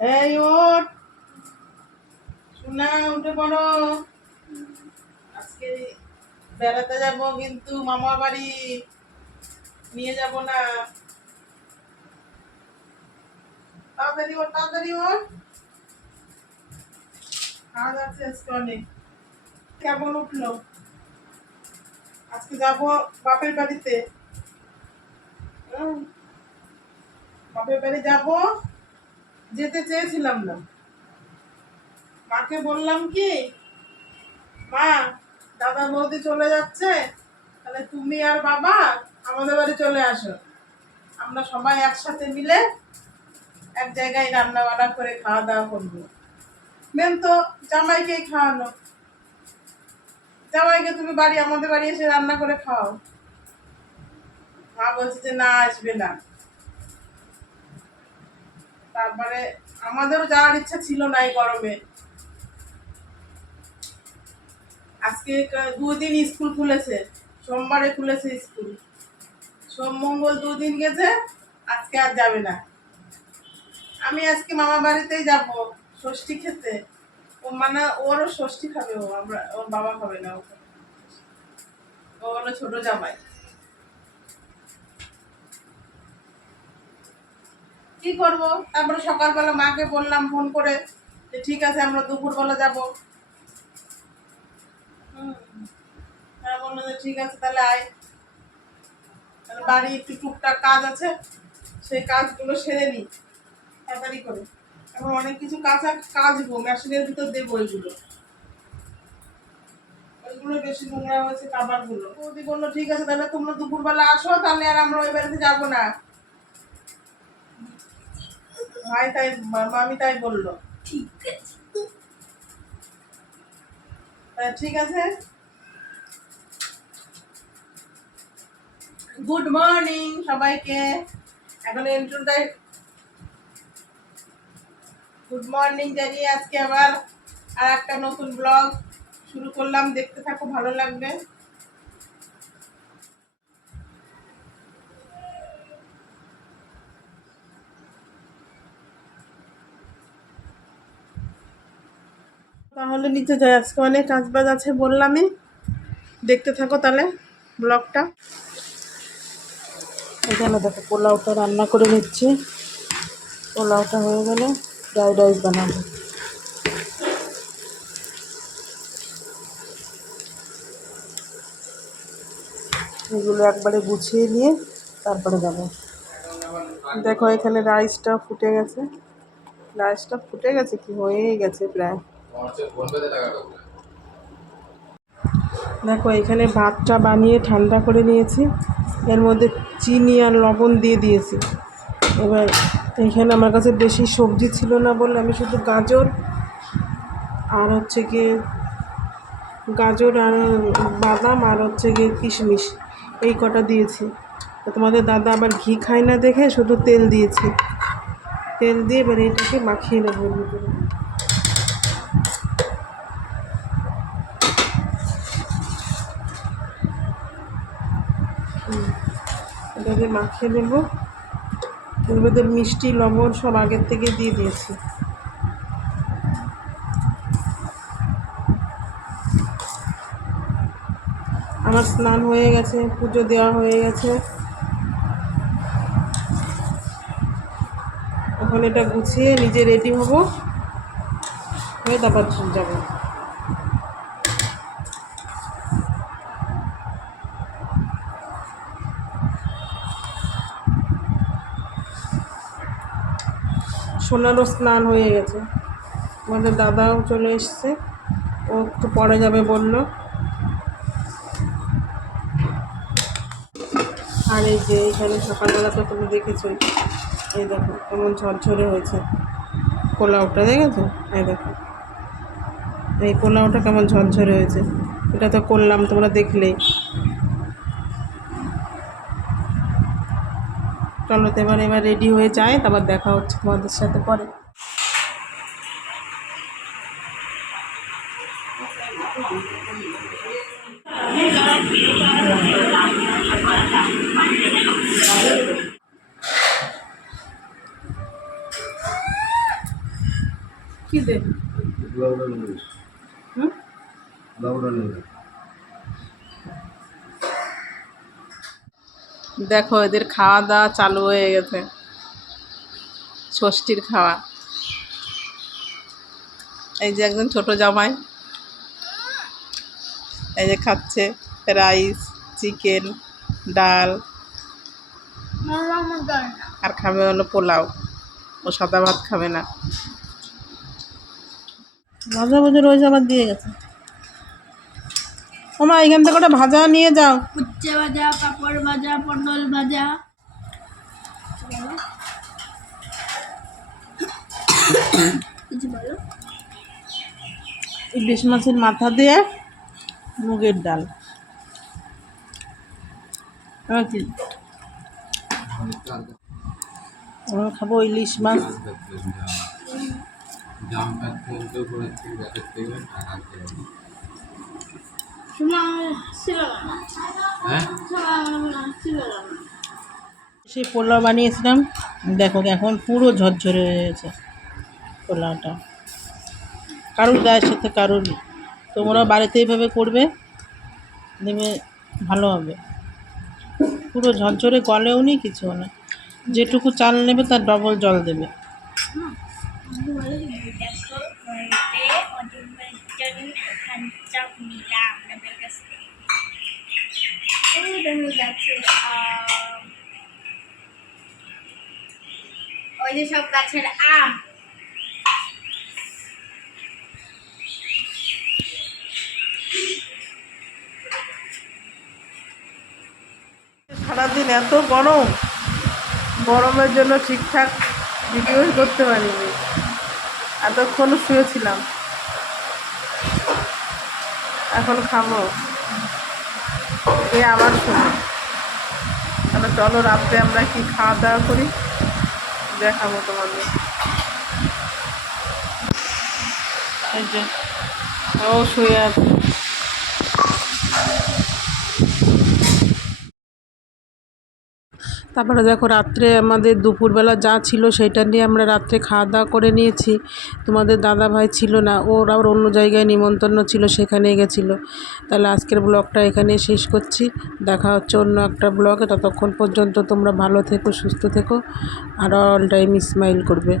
এই ওঠ। শোনা উঠে পড়ো। আজকে বেড়াতে যাব কিন্তু মামা বাড়ি। নিয়ে যাব না। তাড়াতাড়ি ওঠ তাড়াতাড়ি ওঠ। কাজ আছে আজকে অনেক কেমন উঠল? আজকে যাব বাপের বাড়িতে। বাপের বাড়ি যাব। যেতে চেয়েছিলাম না। মাকে বললাম কি, মা, দাদা বৌদি চলে যাচ্ছে, তাহলে তুমি আর বাবা আমাদের বাড়ি চলে আসো। আমরা সবাই একসাথে মিলে এক জায়গায় রান্না বান্না করে খাওয়া দাওয়া করব। মেন তো জামাইকেই খাওয়ানো। জামাইকে তুমি বাড়ি, আমাদের বাড়ি এসে রান্না করে খাও। মা বলছে যে, না, আসবে না। তারপরে আমাদেরও যাওয়ার ইচ্ছা ছিল না এই গরমে। আজকে দুদিন স্কুল খুলেছে, সোমবারে খুলেছে স্কুল। সোম মঙ্গল দুদিন গেছে, আজকে আর যাবে না। আমি আজকে মামা বাড়িতেই যাব, ষষ্ঠী খেতে। ও মানে ওরও ষষ্ঠী খাবে ও, আমরা ওর বাবা খাবে না ও ও হলো ছোট জামাই। কি করব? তারপরে সকালবেলা মাকে বললাম ফোন করে যে, ঠিক আছে, আমরা দুপুরবেলা যাব। হ্যাঁ বলল যে, ঠিক আছে, তাহলে আয়। তাহলে বাড়ি একটু টুকটাক কাজ আছে, সেই কাজগুলো সেরে নিই, তাড়াতাড়ি করে। এখন অনেক কিছু কাঁচা কাজবো, মেশিনের ভিতর দেবো ওইগুলো ওইগুলো বেশি নোংরা হয়েছে, কাবারগুলো। বৌদি বলল, ঠিক আছে, তাহলে তোমরা দুপুরবেলা আসো, তাহলে আর আমরা ওই বাড়িতে যাব না। ভাই তাই মামি তাই বলল। ঠিক আছে। ঠিক আছে? গুড মর্নিং সবাইকে। এখন ইন্ট্রোটাই গুড মর্নিং জানিয়ে আজকে আবার আর একটা নতুন ব্লগ শুরু করলাম দেখতে থাকো ভালো লাগবে। তাহলে নিচে যাই। আজকে অনেক কাজ বাজ আছে বললামই। দেখতে থাকো তাহলে ব্লগটা। এখানে দেখো পোলাওটা রান্না করে নিচ্ছি। পোলাওটা হয়ে গেলে ফ্রাইড রাইস বানাবো। এগুলো একবারে গুছিয়ে নিয়ে তারপরে যাব। দেখো এখানে রাইসটা ফুটে গেছে। রাইসটা ফুটে গেছে কি হয়েই গেছে প্রায়। দেখো, এখানে ভাতটা বানিয়ে ঠান্ডা করে নিয়েছি। এর মধ্যে চিনি আর লবণ দিয়ে দিয়েছি। এবার এখানে আমার কাছে বেশি সবজি ছিল না বলে আমি শুধু গাজর আর হচ্ছে গিয়ে গাজর আর বাদাম আর হচ্ছে গিয়ে কিশমিশ এই কটা দিয়েছি। তোমাদের দাদা আবার ঘি খায় না দেখে শুধু তেল দিয়েছি। তেল দিয়ে এবার এটাকে মাখিয়ে নেব এটাকে মাখিয়ে নেব। এর মধ্যে মিষ্টি, লবণ সব আগের থেকে দিয়ে দিয়েছি। আমার স্নান হয়ে গেছে, পুজো দেওয়া হয়ে গেছে। এখন এটা গুছিয়ে নিজে রেডি হব। হয়ে তারপর যাব। সোনারও স্নান হয়ে গেছে। আমাদের দাদাও চলে এসছে। ও একটু পরে যাবে বলল। আর এই যে এখানে সকালবেলা তো তুমি দেখেছ, এই দেখো কেমন ঝরঝরে হয়েছে। পোলাওটা দেখেছ? এই দেখো। এই পোলাওটা কেমন ঝরঝরে হয়েছে। এটা তো করলাম, তোমরা দেখলেই চলো তো এবার এবার রেডি হয়ে যায় তারপর দেখা হচ্ছে তোমাদের সাথে পরে। কি দে দেখো, এদের খাওয়া দাওয়া চালু হয়ে গেছে। ষষ্ঠীর খাওয়া। এই যে একজন ছোট জামাই। এই যে খাচ্ছে রাইস, চিকেন, ডাল। আর খাবে হলো পোলাও। ও সাদা ভাত খাবে না। ভাজা ভুজি রয়েছে আবার দিয়ে গেছে। ও মা এখান থেকে ওটা ভাজা নিয়ে যাও। উচ্ছে ভাজা পাপড় ভাজা পটল ভাজা। ইলিশ মাছের মাথা দিয়ে মুগের ডাল। আমরা খাব ইলিশ মাছ। থেকে টাকা সময় ছিল না হ্যাঁ সময় ছিল না সেই পোলাও বানিয়েছিলাম। দেখো, এখন পুরো ঝরঝরে হয়ে গেছে পোলাওটা। কারুর গায়ের সাথে কারুর তোমরা বাড়িতে এইভাবে করবে, দেবে, ভালো হবে। পুরো ঝরঝরে গলেও নি কিছু না। যেটুকু চাল নেবে, তার ডবল জল দেবে। ওই যে সব গাছের আম সারাদিন এত গরম, গরমের জন্য ঠিকঠাক ভিডিও করতে পারিনি, এতক্ষণ শুয়েছিলাম, এখন খাব। এ আবার তাহলে চলো রাত্রে আমরা কি খাওয়া দাওয়া করি? দেখাবো তোমাদের। ও শুয়ে আছে। তারপরে দেখো রাত্রে আমাদের দুপুরবেলা যা ছিল সেটা নিয়ে আমরা রাত্রে খাওয়া দাওয়া করে নিয়েছি। তোমাদের দাদা ভাই ছিল না, ওর আবার অন্য জায়গায় নিমন্ত্রণ ছিল, সেখানে গেছিল। তাহলে আজকের ব্লগটা এখানে শেষ করছি। দেখা হচ্ছে অন্য একটা ব্লগে। ততক্ষণ পর্যন্ত তোমরা ভালো থেকো, সুস্থ থেকো, আর অল টাইম স্মাইল করবে।